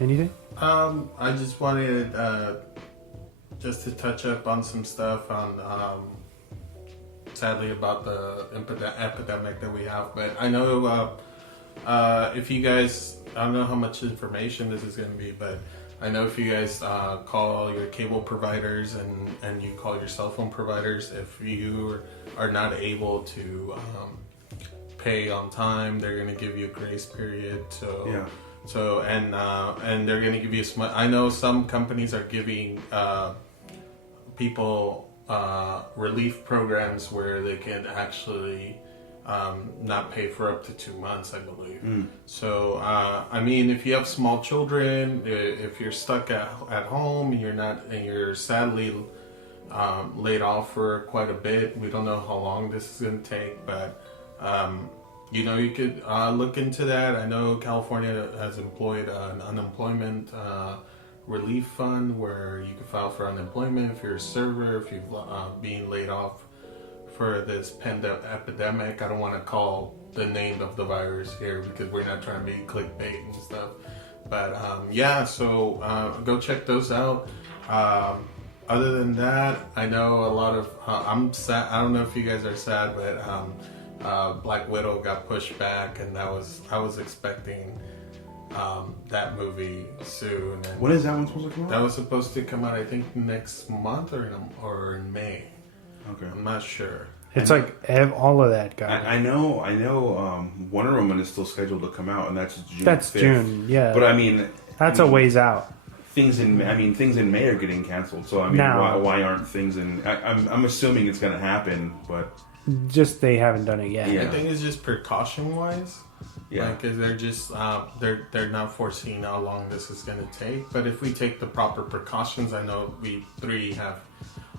Anything? I just wanted just to touch up on some stuff on sadly about the epidemic that we have. But I know if you guys, I don't know how much information this is going to be, but I know if you guys call your cable providers and you call your cell phone providers, if you are not able to pay on time, they're going to give you a grace period. So yeah. So and they're going to give you I know some companies are giving people relief programs where they can actually not pay for up to 2 months, I believe. So I mean, if you have small children, if you're stuck at home, and you're sadly laid off for quite a bit. We don't know how long this is going to take, but you know, you could look into that. I know California has employed an unemployment relief fund where you can file for unemployment if you're a server, if you've being laid off for this epidemic. I don't want to call the name of the virus here because we're not trying to be clickbait and stuff. But yeah, so go check those out. Other than that, I know a lot of I'm sad. I don't know if you guys are sad, but Black Widow got pushed back, and I was expecting that movie soon. And when is that one supposed to come out? That was supposed to come out, I think, next month or in May. Okay, I'm not sure. It's like all of that, guys. I know. Wonder Woman is still scheduled to come out, and that's June. That's 5th. June, yeah. But I mean, that's a ways out. Things in May are getting canceled. So I mean, why aren't things in? I'm assuming it's going to happen, but just they haven't done it yet. I think it's just precaution wise. Yeah, because they're just they're not foreseeing how long this is going to take. But if we take the proper precautions, I know we three have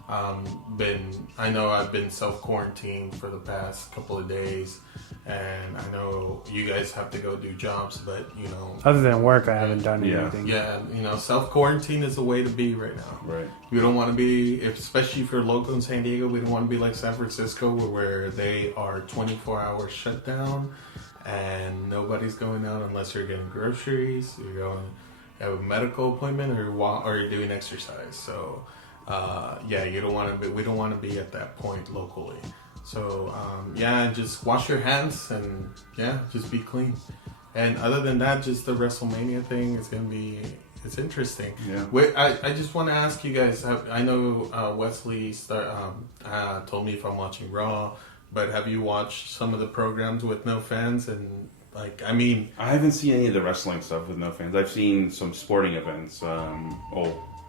I've been self-quarantined for the past couple of days, and I know you guys have to go do jobs, but you know, other than work, I haven't done anything. Yeah, you know, self-quarantine is the way to be right now. Right. We don't want to be, especially if you're local in San Diego, we don't want to be like San Francisco where they are 24-hour shutdown and nobody's going out unless you're getting groceries, you're going to have a medical appointment, or you're doing exercise. So we don't want to be at that point locally. So just wash your hands and just be clean. And other than that, just the WrestleMania thing is going to be, it's interesting. Yeah. I just want to ask you guys, I know Wesley told me if I'm watching Raw, but have you watched some of the programs with no fans? And I haven't seen any of the wrestling stuff with no fans. I've seen some sporting events.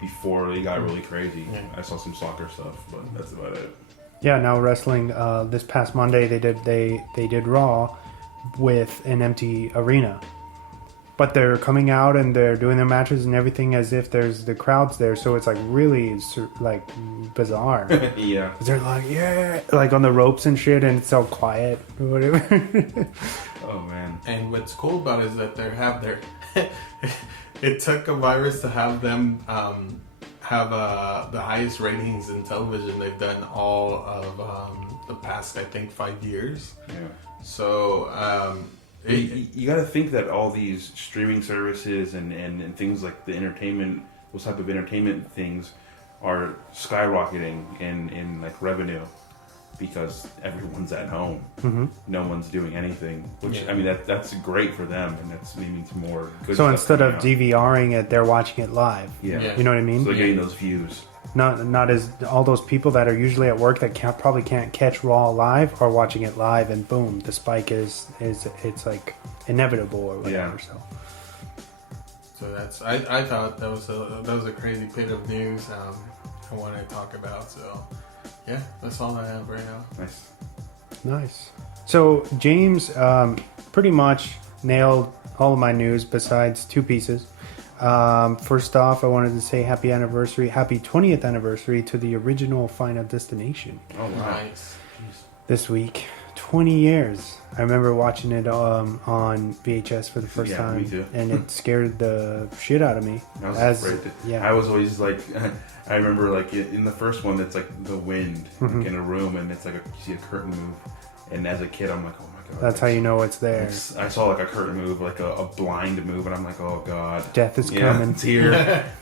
Before they got really crazy. Yeah. I saw some soccer stuff, but that's about it. Yeah, now wrestling. This past Monday, they did Raw with an empty arena, but they're coming out and they're doing their matches and everything as if there's the crowds there. So it's like really like bizarre. Yeah, they're like on the ropes and shit, and it's all quiet or whatever. Oh man! And what's cool about it is that they have their. It took a virus to have them have the highest ratings in television they've done all of the past, I think, 5 years. Yeah. So you got to think that all these streaming services and things like the entertainment, those type of entertainment things, are skyrocketing in like revenue. Because everyone's at home, no one's doing anything. Which I mean, that's great for them, and that's leading to more good. So stuff instead of out. DVRing it, they're watching it live. Yeah. You know what I mean? So they're getting those views. Not as all those people that are usually at work that probably can't catch Raw live are watching it live, and boom, the spike is it's like inevitable or whatever. Yeah. So that's I thought that was a crazy bit of news I wanted to talk about. So. Yeah, that's all I have right now. Nice. So James pretty much nailed all of my news besides two pieces. First off, I wanted to say happy 20th anniversary to the original Final Destination. Oh, wow. Nice. This week, 20 years. I remember watching it on VHS for the first time. Me too. And it scared the shit out of me. I was afraid. Yeah. I was always like, I remember like in the first one, it's like the wind like in a room, and it's like you see a curtain move. And as a kid, I'm like, oh my god. That's how you know it's there. I saw like a curtain move, like a blind move, and I'm like, oh god, Death is coming. It's here.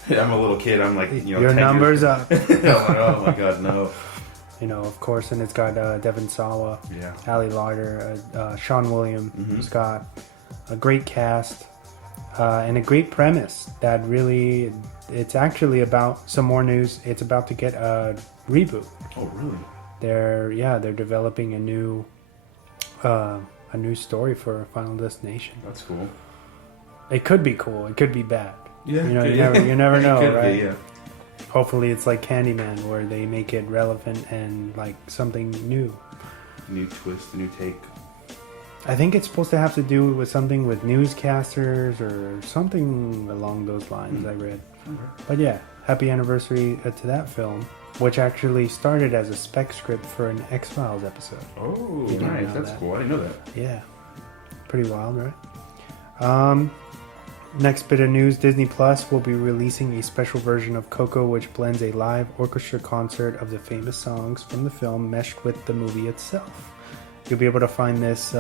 I'm a little kid. I'm like, your number's up. I'm like, oh my god, no. Of course, and it's got Devon Sawa, Ali Larder, Sean William. It's got a great cast and a great premise that really, it's actually about some more news. It's about to get a reboot. Oh, really? They're developing a new story for Final Destination. That's cool. It could be cool. It could be bad. Yeah, you never know, could right? be, yeah. Hopefully, it's like Candyman, where they make it relevant and like something new. New twist, new take. I think it's supposed to have to do with something with newscasters or something along those lines. I read, but yeah, happy anniversary to that film, which actually started as a spec script for an X-Files episode. Oh, nice. That's cool. I didn't know that. Yeah, pretty wild, right? Next bit of news, Disney Plus will be releasing a special version of Coco, which blends a live orchestra concert of the famous songs from the film meshed with the movie itself. You'll be able to find this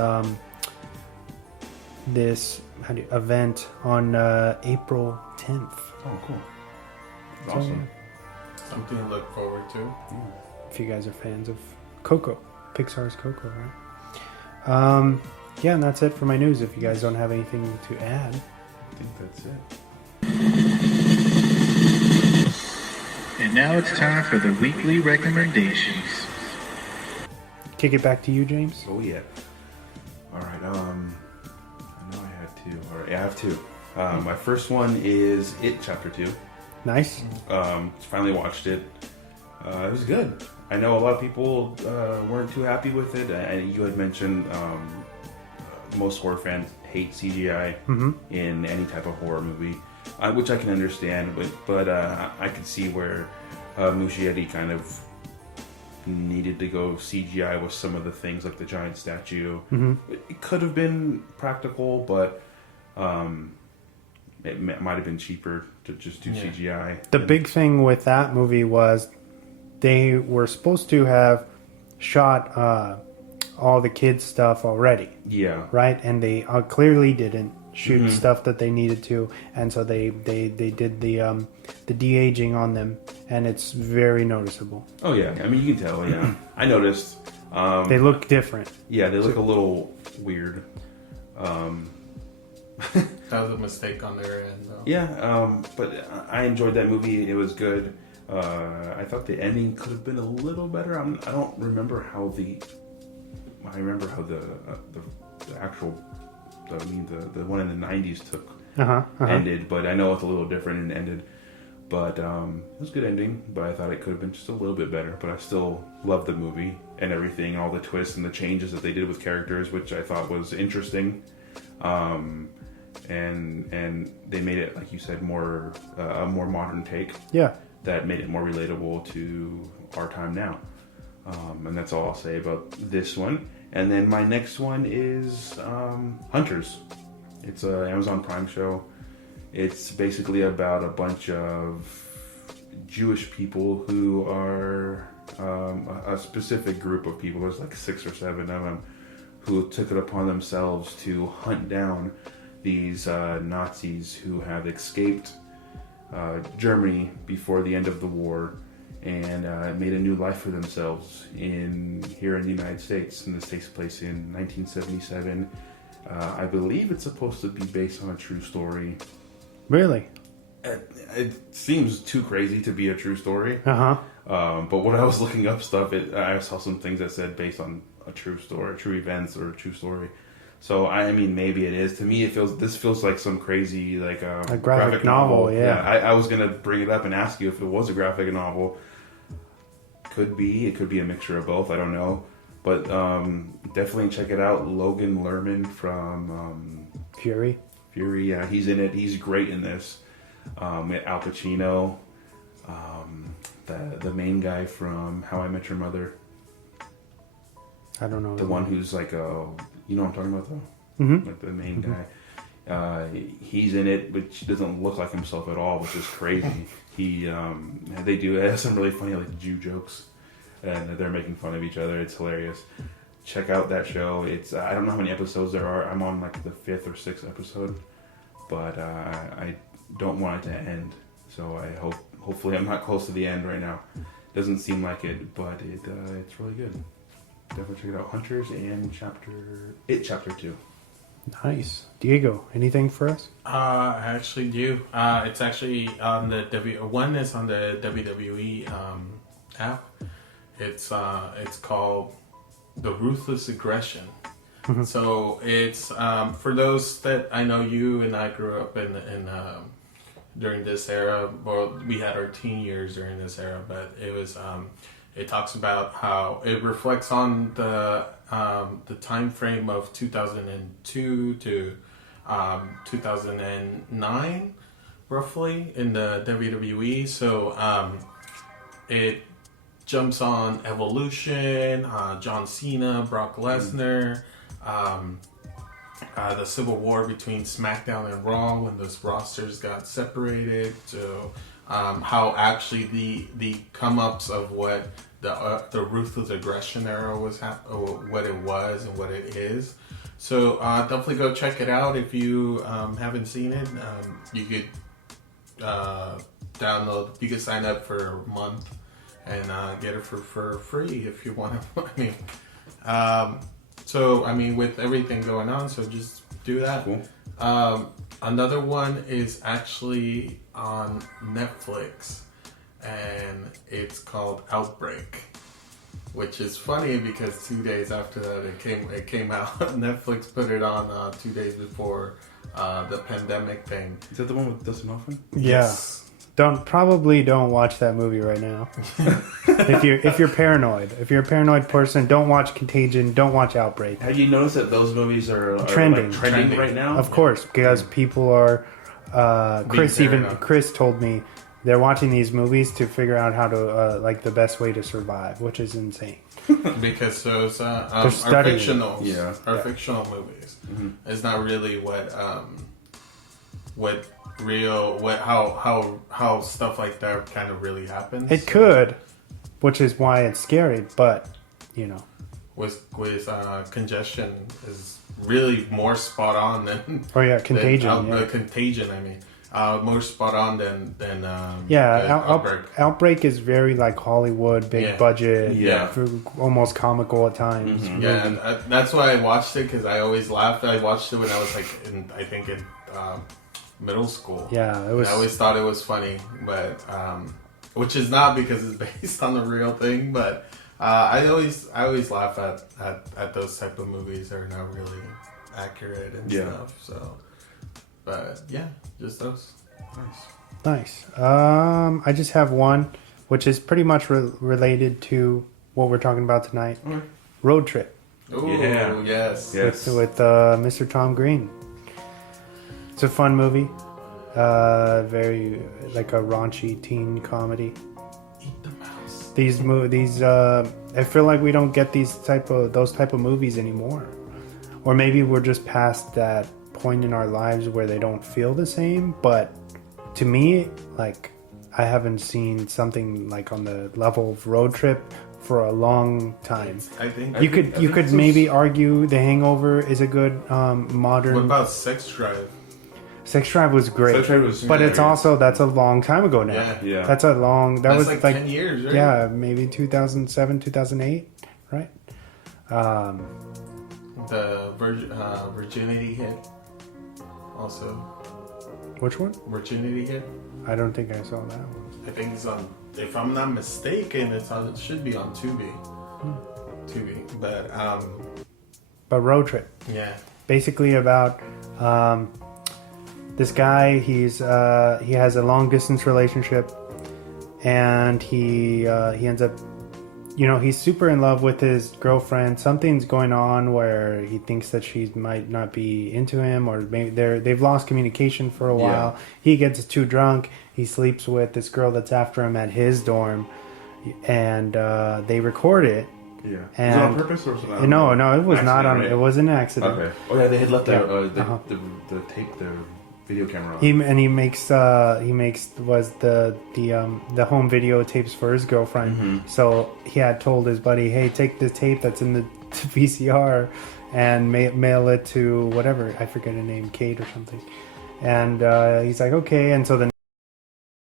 event on April 10th. Oh, cool. That's awesome. Something to look forward to. If you guys are fans of Coco, Pixar's Coco, right? Yeah, and that's it for my news. If you guys don't have anything to add, I think that's it. And now it's time for the weekly recommendations. Kick it back to you, James. Oh yeah. All right. I know I had two. All right, yeah, I have two. My first one is It Chapter 2. Nice. Finally watched it. It was good. I know a lot of people weren't too happy with it. You had mentioned most horror fans hate CGI in any type of horror movie, which I can understand. But I could see where Muschietti kind of needed to go CGI with some of the things, like the giant statue. It could have been practical, but it might have been cheaper to just do CGI. The big thing with that movie was they were supposed to have shot all the kids' stuff already. Yeah. Right? And they clearly didn't shoot stuff that they needed to, and so they did the de-aging on them, and it's very noticeable. Oh yeah, I mean you can tell. Yeah, I noticed. They look different. Yeah, they look a little weird. That was a mistake on their end, though. Yeah, but I enjoyed that movie. It was good. I thought the ending could have been a little better. I don't remember how the. I remember how the actual. The one in the 90s ended, but I know it's a little different and ended. But it was a good ending, but I thought it could have been just a little bit better. But I still loved the movie and everything, all the twists and the changes that they did with characters, which I thought was interesting. And they made it, like you said, more a more modern take. Yeah. That made it more relatable to our time now. And that's all I'll say about this one. And then my next one is Hunters. It's an Amazon Prime show. It's basically about a bunch of Jewish people who are a specific group of people. There's like 6 or 7 of them who took it upon themselves to hunt down these Nazis who have escaped Germany before the end of the war and made a new life for themselves here in the United States. And this takes place in 1977. I believe it's supposed to be based on a true story. Really? It seems too crazy to be a true story. But when I was looking up stuff, I saw some things that said based on a true story, true events, or a true story. So I mean, maybe it is. To me, this feels like some crazy like a graphic novel. Yeah. I was gonna bring it up and ask you if it was a graphic novel. Could be. It could be a mixture of both. I don't know. But definitely check it out. Logan Lerman from Fury. Yeah, he's in it. He's great in this. Al Pacino, the main guy from How I Met Your Mother. I don't know. The one who's like you know what I'm talking about though? Like the main guy. He's in it, but he doesn't look like himself at all, which is crazy. They have some really funny like Jew jokes, and they're making fun of each other. It's hilarious. check out that show. It's I don't know how many episodes there are. I'm on like the 5th or 6th episode, but I don't want it to end. So I hopefully I'm not close to the end right now. Doesn't seem like it, but it's really good. Definitely check it out. Hunters and chapter 2. Nice. Diego, anything for us? I actually do. It's actually on the one is on the WWE app. It's called The Ruthless Aggression. So it's for those that I know, you and I grew up in during this era. Well, we had our teen years during this era, but it was it talks about how it reflects on the time frame of 2002 to 2009, roughly, in the WWE. So it jumps on Evolution, John Cena, Brock Lesnar, the Civil War between SmackDown and Raw when those rosters got separated. So how actually the come-ups of what the Ruthless Aggression era was, what it was and what it is. So definitely go check it out if you haven't seen it. You could download. You could sign up for a month and get it for free if you want to. I mean, with everything going on, so just do that. Cool. Another one is actually on Netflix, and it's called Outbreak, which is funny because 2 days after that it came out. Netflix put it on 2 days before the pandemic thing. Is that the one with Dustin Hoffman? Yeah. Yes. Probably don't watch that movie right now. if you're paranoid, if you're a paranoid person, don't watch Contagion. Don't watch Outbreak. Have you noticed that those movies are Trending. like, trending right now? Of course, because people are. Chris told me they're watching these movies to figure out how to like the best way to survive, which is insane. Because those are studying. fictionals. Yeah. Fictional movies. It's not really how stuff like that kind of really happens. It could, which is why it's scary. But with Congestion is really more spot on than Contagion. Contagion. I mean, more spot on than Outbreak. Outbreak is very like Hollywood, big budget, almost comical at times. Yeah, that's why I watched it, because I always laughed. I watched it when I was like in middle school. Yeah, it was. I always thought it was funny, but which is not because it's based on the real thing. But I always laugh at those type of movies that are not really accurate and stuff. So, but yeah, just those. Nice. I just have one, which is pretty much related to what we're talking about tonight. Okay. Road Trip. Oh yes. With Mr. Tom Green. It's a fun movie. Very like a raunchy teen comedy. Eat the mouse. These I feel like we don't get those type of movies anymore, or maybe we're just past that point in our lives where they don't feel the same. But to me, like, I haven't seen something like on the level of Road Trip for a long time. I think you could maybe argue The Hangover is a good modern. What about Sex Drive? Sex Drive was great, Sex Drive was but it's also that's a long time ago now. Yeah. That's a long. That was like 10 years, right? Yeah, maybe 2007, 2008, right? The Virginity Hit. Also. Which one? Virginity Hit. I don't think I saw that one. I think it's on. If I'm not mistaken, it should be on Tubi. Tubi, but Road Trip. Yeah. Basically about this guy. He has a long distance relationship, and he ends up, he's super in love with his girlfriend. Something's going on where he thinks that she might not be into him, or maybe they've lost communication for a while. He gets too drunk. He sleeps with this girl that's after him at his dorm, and they record it. Yeah. And was it on purpose or was it not? No, it was not on. Right? It was an accident. Okay. Oh yeah, they had left the tape, the video camera on. He makes the home videotapes for his girlfriend. So he had told his buddy, "Hey, take this tape that's in to VCR and mail it to whatever, I forget her name, Kate or something. And he's like, okay. And so the